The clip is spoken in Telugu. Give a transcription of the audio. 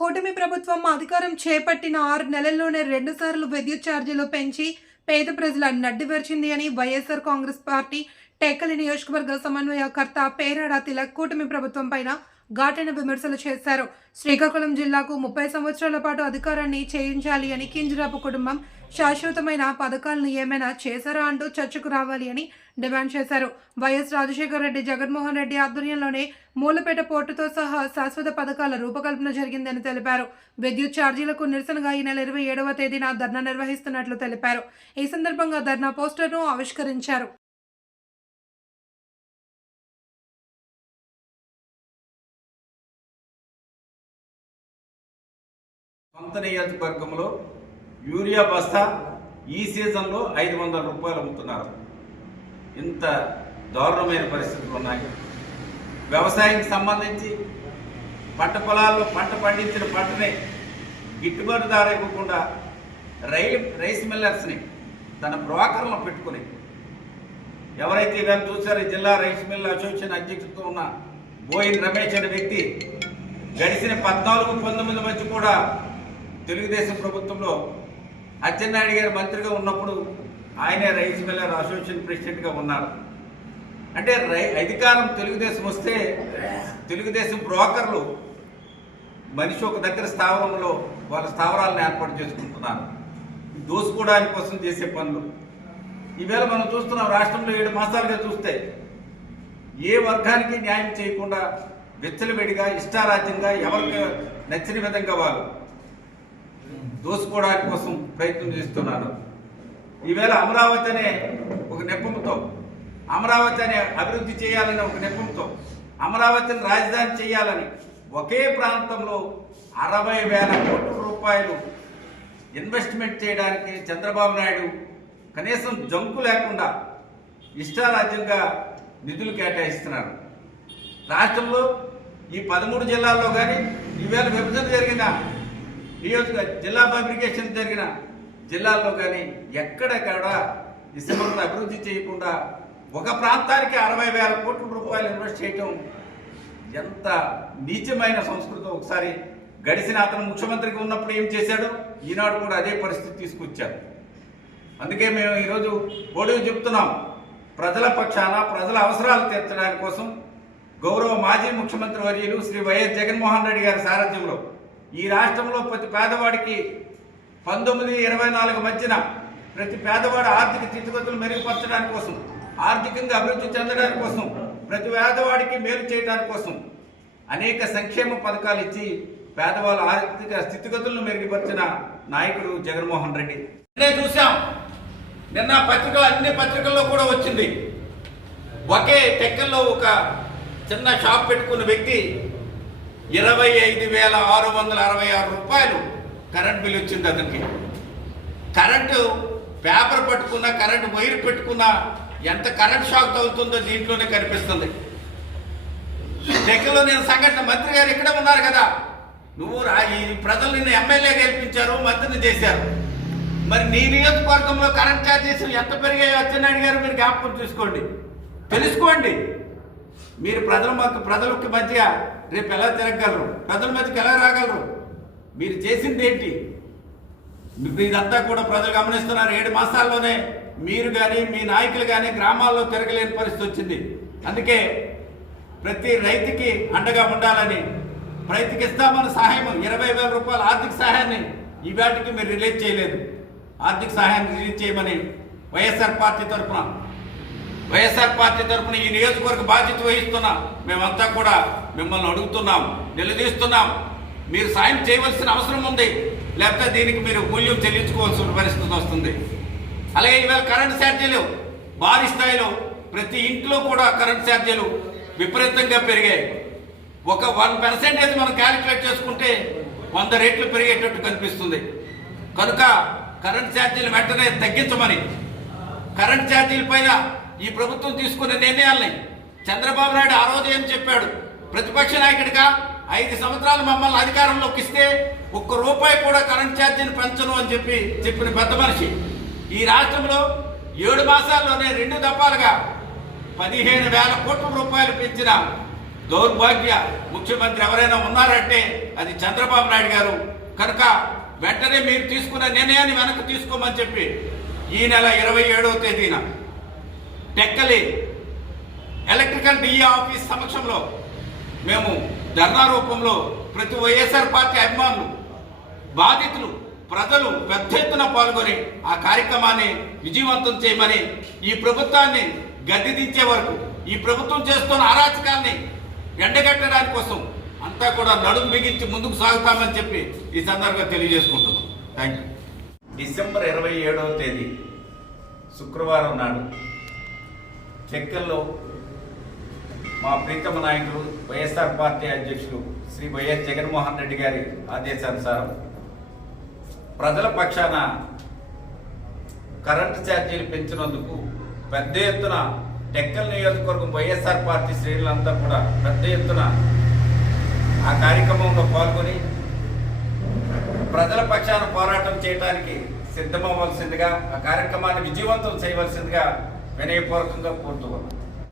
కూటమి ప్రభుత్వం అధికారం చేపట్టిన ఆరు నెలల్లోనే రెండుసార్లు విద్యుత్ ఛార్జీలు పెంచి పేద ప్రజల నడ్డివరిచింది అని వైఎస్ఆర్ కాంగ్రెస్ పార్టీ టెక్కలి నియోజకవర్గ సమన్వయకర్త పేరాడ తిలక్ కూటమి ప్రభుత్వం పైన ఘాటైన విమర్శలు చేశారు. శ్రీకాకుళం జిల్లాకు ముప్పై సంవత్సరాల పాటు అధికారాన్ని చేయించాలి అని కింజరాపు కుటుంబం శాశ్వతమైన పథకాలను ఏమైనా చేశారా అంటూ చర్చకు రావాలి అని డిమాండ్ చేశారు. వైఎస్ రాజశేఖర రెడ్డి జగన్మోహన్ రెడ్డి ఆధ్వర్యంలోనే మూలపేట పోర్టుతో సహా శాశ్వత పథకాల రూపకల్పన జరిగిందని తెలిపారు. విద్యుత్ ఛార్జీలకు నిరసనగా ఈ నెల ఇరవై ఏడవ తేదీన ధర్నా నిర్వహిస్తున్నట్లు తెలిపారు. ఈ సందర్భంగా ధర్నా పోస్టర్ను ఆవిష్కరించారు. సొంత నియోజకవర్గంలో యూరియా బస్తా ఈ సీజన్లో ఐదు వందల రూపాయలు అమ్ముతున్నారు. ఇంత దారుణమైన పరిస్థితులు ఉన్నాయి. వ్యవసాయానికి సంబంధించి పంట పొలాల్లో పంట పండించిన పంటని గిట్టుబాటు ధర ఇవ్వకుండా రైల్ రైస్ మిల్లర్స్ని తన బ్రోకర్లను పెట్టుకుని ఎవరైతే ఇవాళ చూసారో జిల్లా రైస్ మిల్ అసోసియేషన్ అధ్యక్షుడితో ఉన్న బోయిన్ రమేష్ అనే వ్యక్తి గడిచిన పద్నాలుగు పంతొమ్మిది మధ్య కూడా తెలుగుదేశం ప్రభుత్వంలో అచ్చెన్నాయుడు గారు మంత్రిగా ఉన్నప్పుడు ఆయనే రైస్ మిల్లర్ అసోసియేషన్ ప్రెసిడెంట్గా ఉన్నారు. అంటే రై అధికారం తెలుగుదేశం వస్తే తెలుగుదేశం బ్రోకర్లు మనిషి ఒక దగ్గర స్థావరంలో వాళ్ళ స్థావరాలను ఏర్పాటు చేసుకుంటున్నారు. దోసుకోవడానికి కోసం చేసే పనులు. ఈవేళ మనం చూస్తున్నాం రాష్ట్రంలో ఏడు మాసాలుగా చూస్తే ఏ వర్గానికి న్యాయం చేయకుండా విచ్చలవిడిగా ఇష్టారాజ్యంగా ఎవరికి నచ్చిన విధంగా వాళ్ళు దోసుకోవడానికి కోసం ప్రయత్నం చేస్తున్నారు ఈవేళ అమరావతి అనే ఒక నెపంతో అమరావతి అనే అభివృద్ధి చేయాలనే ఒక నెపంతో అమరావతిని రాజధాని చేయాలని ఒకే ప్రాంతంలో అరవై వేల కోట్ల రూపాయలు ఇన్వెస్ట్మెంట్ చేయడానికి చంద్రబాబు నాయుడు కనీసం జంకు లేకుండా ఇష్టారాజ్యంగా నిధులు కేటాయిస్తున్నారు. రాష్ట్రంలో ఈ పదమూడు జిల్లాల్లో కానీ ఈవేళ విభజన జరిగిన నియోజక జిల్లా ఫాబ్రికేషన్ జరిగిన జిల్లాల్లో కానీ ఎక్కడెక్కడ ఇసుమంత అభివృద్ధి చేయకుండా ఒక ప్రాంతానికి అరవై వేల కోట్ల రూపాయలు ఇన్వెస్ట్ చేయటం ఎంత నీచమైన సంస్కృతి. ఒకసారి గడిచిన అతను ముఖ్యమంత్రిగా ఉన్నప్పుడు ఏం చేశాడు? ఈనాడు కూడా అదే పరిస్థితి తీసుకొచ్చారు. అందుకే మేము ఈరోజు పొడివి చెప్తున్నాం. ప్రజల పక్షాన ప్రజల అవసరాలు తీర్చడానికి కోసం గౌరవ మాజీ ముఖ్యమంత్రి వర్యులు శ్రీ వైఎస్ జగన్మోహన్ రెడ్డి గారి సారథ్యంలో ఈ రాష్ట్రంలో ప్రతి పేదవాడికి పంతొమ్మిది ఇరవై నాలుగు మధ్యన ప్రతి పేదవాడు ఆర్థిక స్థితిగతులు మెరుగుపరచడానికి కోసం ఆర్థికంగా అభివృద్ధి చెందడానికి కోసం ప్రతి పేదవాడికి మేలు చేయడానికి కోసం అనేక సంక్షేమ పథకాలు ఇచ్చి పేదవాళ్ళ ఆర్థిక స్థితిగతులను మెరుగుపరిచిన నాయకుడు జగన్మోహన్ రెడ్డి. నిన్నే చూసాం నిన్న పత్రికలు అన్ని పత్రికల్లో కూడా వచ్చింది. ఒకే టెక్కల్లో ఒక చిన్న షాప్ పెట్టుకున్న వ్యక్తి ఇరవై ఐదు వేల ఆరు వందల అరవై ఆరు రూపాయలు కరెంట్ బిల్ వచ్చింది అతనికి. కరెంటు పేపర్ పట్టుకున్నా కరెంటు వైర్ పెట్టుకున్నా ఎంత కరెంట్ షాక్ తగ్గుతుందో దీంట్లోనే కనిపిస్తుంది. టెక్కలో నేను సంఘటన మంత్రి గారు ఇక్కడే ఉన్నారు కదా. నువ్వు ఈ ప్రజలు నిన్ను ఎమ్మెల్యే గెలిపించారు మంత్రిని చేశారు. మరి నీ నియోజకవర్గంలో కరెంట్ ఛార్జెస్ ఎంత పెరిగాయో అచ్చెన్నాయుడు గారు మీరు జ్ఞాపకం చూసుకోండి. తెలుసుకోండి. మీరు ప్రజల మధ్య ప్రజలకి మధ్య రేపు ఎలా తిరగలరు ప్రజల మధ్యకి ఎలా రాగలరు? మీరు చేసింది ఏంటి? ఇదంతా కూడా ప్రజలు గమనిస్తున్నారు. ఏడు మాసాల్లోనే మీరు కానీ మీ నాయకులు కానీ గ్రామాల్లో తిరగలేని పరిస్థితి వచ్చింది. అందుకే ప్రతి రైతుకి అండగా ఉండాలని రైతుకి ఇస్తామన్న సహాయం ఇరవై వేల రూపాయల ఆర్థిక సహాయాన్ని ఈ వాటికి మీరు రిలీజ్ చేయలేదు. ఆర్థిక సహాయాన్ని రిలీజ్ చేయమని వైఎస్ఆర్ పార్టీ తరఫున వైఎస్ఆర్ పార్టీ తరఫున ఈ నియోజకవర్గ బాధ్యత వహిస్తున్న మేమంతా కూడా మిమ్మల్ని అడుగుతున్నాం నిలదీస్తున్నాం. మీరు సాయం చేయవలసిన అవసరం ఉంది. లేకపోతే దీనికి మీరు మూల్యం చెల్లించుకోవాల్సిన పరిస్థితి వస్తుంది. అలాగే ఇవాళ కరెంట్ ఛార్జీలు భారీ స్థాయిలో ప్రతి ఇంట్లో కూడా కరెంట్ ఛార్జీలు విపరీతంగా పెరిగాయి. ఒక వన్ పర్సెంటేజ్ మనం క్యాలిక్యులేట్ చేసుకుంటే వంద రేట్లు పెరిగేటట్టు కనిపిస్తుంది. కనుక కరెంట్ ఛార్జీలు వెంటనే తగ్గించమని కరెంట్ ఛార్జీల పైన ఈ ప్రభుత్వం తీసుకున్న నిర్ణయాల్ని చంద్రబాబు నాయుడు ఆ రోజు ఏం చెప్పాడు? ప్రతిపక్ష నాయకుడిగా ఐదు సంవత్సరాలు మమ్మల్ని అధికారంలోకి ఇస్తే ఒక్క రూపాయి కూడా కరెంట్ ఛార్జీని పెంచను అని చెప్పి చెప్పిన పెద్ద మనిషి. ఈ రాష్ట్రంలో ఏడు మాసాల్లోనే రెండు దఫాలుగా పదిహేను వేల కోట్ల రూపాయలు పెంచిన దౌర్భాగ్య ముఖ్యమంత్రి ఎవరైనా ఉన్నారంటే అది చంద్రబాబు నాయుడు గారు. కనుక వెంటనే మీరు తీసుకున్న నిర్ణయాన్ని వెనక్కి తీసుకోమని చెప్పి ఈ నెల ఇరవై ఏడవ తేదీన టెక్కలి ఎలక్ట్రికల్ డిఈ ఆఫీస్ సమక్షంలో మేము ధర్నా రూపంలో ప్రతి వైఎస్ఆర్ పార్టీ అభిమానులు బాధితులు ప్రజలు పెద్ద ఎత్తున పాల్గొని ఆ కార్యక్రమాన్ని విజయవంతం చేయమని ఈ ప్రభుత్వాన్ని గద్దెదించే వరకు ఈ ప్రభుత్వం చేస్తున్న అరాచకాల్ని ఎండగట్టడానికి కోసం అంతా కూడా నడుము బిగించి ముందుకు సాగుతామని చెప్పి ఈ సందర్భంగా తెలియజేసుకుంటున్నాం. థ్యాంక్ యూ డిసెంబర్ ఇరవై ఏడవ తేదీ శుక్రవారం నాడు చెక్కల్లో మా ప్రీతమ నాయకులు వైఎస్ఆర్ పార్టీ అధ్యక్షులు శ్రీ వైఎస్ జగన్మోహన్ రెడ్డి గారి ఆదేశానుసారం ప్రజల పక్షాన కరెంటు ఛార్జీలు పెంచినందుకు పెద్ద ఎత్తున టెక్కల్ నియోజకవర్గం వైఎస్ఆర్ పార్టీ శ్రేణులంతా కూడా పెద్ద ఎత్తున ఆ కార్యక్రమంలో పాల్గొని ప్రజల పక్షాన పోరాటం చేయడానికి సిద్ధమవ్వాల్సిందిగా ఆ కార్యక్రమాన్ని విజయవంతం చేయవలసిందిగా వినయపూర్వకంగా కోరుతూ ఉన్నాను